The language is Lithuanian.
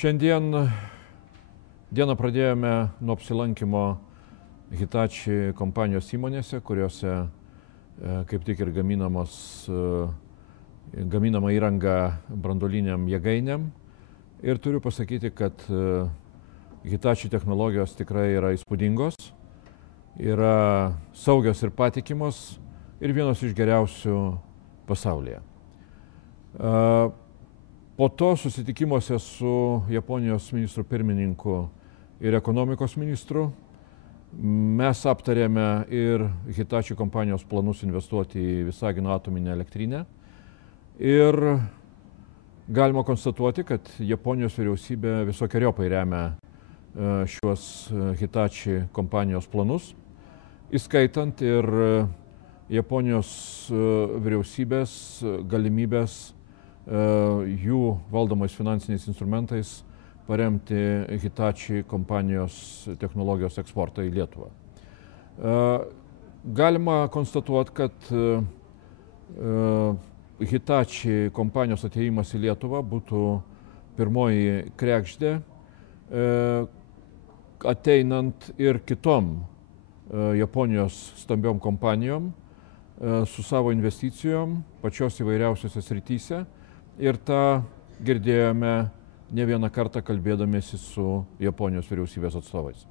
Šiandien dieną pradėjome nuo apsilankimo Hitachi kompanijos įmonėse, kuriuose kaip tik ir gaminama įranga branduoliniam jėgainėm. Ir turiu pasakyti, kad Hitachi technologijos tikrai yra įspūdingos, yra saugios ir patikimos ir vienos iš geriausių pasaulyje. Po to susitikimuose su Japonijos ministru pirmininku ir ekonomikos ministru mes aptarėme ir Hitachi kompanijos planus investuoti į Visagino atominę elektrinę. Ir galima konstatuoti, kad Japonijos vyriausybė visokiojopai remia šiuos Hitachi kompanijos planus, įskaitant ir Japonijos vyriausybės galimybės jų valdomais finansiniais instrumentais paremti Hitachi kompanijos technologijos eksportą į Lietuvą. Galima konstatuoti, kad Hitachi kompanijos atėjimas į Lietuvą būtų pirmoji kregždė, ateinant ir kitom Japonijos stambiom kompanijom su savo investicijom pačios įvairiausiose srityse. Ir tą girdėjome ne vieną kartą kalbėdamiesi su Japonijos vyriausybės atstovais.